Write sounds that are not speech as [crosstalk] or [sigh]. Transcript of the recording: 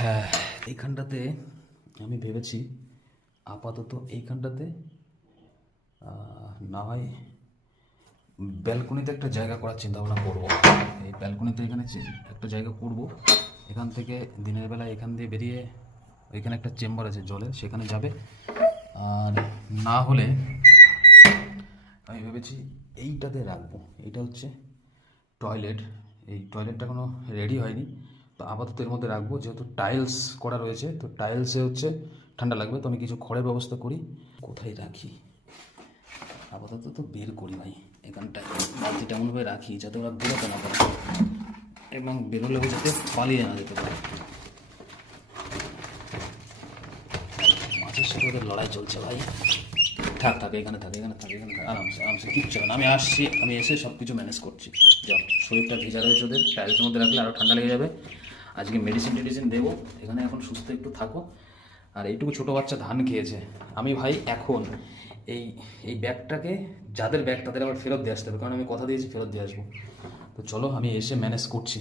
হ্যাঁ [sighs] এইখানটাতে আমি ভেবেছি আপাতত এইখানটাতে না হয় ব্যালকনিতে একটা জায়গা করার চিন্তা ভাবনা করব। এই ব্যালকনিতে এখানে একটা জায়গা করব। এখান থেকে দিনের বেলা এখান দিয়ে বেরিয়ে এখানে একটা চেম্বার আছে জলের, সেখানে যাবে। আর না হলে আমি ভেবেছি এইটাতে রাখব। এইটা হচ্ছে টয়লেট। এই টয়লেটটা এখনও রেডি হয়নি। তো আপাতত এর মধ্যে রাখব। যেহেতু টাইলস করা রয়েছে, তো টাইলসে হচ্ছে ঠান্ডা লাগবে, তো আমি কিছু খড়ের ব্যবস্থা করি। কোথায় রাখি? আপাতত তো বের করি ভাই, এখানটায়। বালতিটা এমনভাবে রাখি যাতে ওরা বেরোতে না পারে। এবং বেরোলেও যাতে পালিয়ে না যেতে পারে। মাছের সাথে ওদের লড়াই চলছে ভাই। থাক থাক, এখানে থাক এখানে থাক এখানে থাক। আরামসে আরামসে কিচ্ছু না। আমি আসছি, আমি এসে সব কিছু ম্যানেজ করছি। যাও, শরীরটা ভিজা রয়েছে ওদের। টাইলসের মধ্যে রাখলে আরও ঠান্ডা লেগে যাবে। আজকে মেডিসিন টেডিসিন দেবো, এখানে এখন সুস্থ একটু থাকো। আর এইটুকু ছোটো বাচ্চা ধান খেয়েছে। আমি ভাই এখন এই এই ব্যাগটাকে, যাদের ব্যাগ তাদের আবার ফেরত দিয়ে আসতে হবে, কারণ আমি কথা দিয়েছি, ফেরত দিয়ে আসব। তো চলো, আমি এসে ম্যানেজ করছি।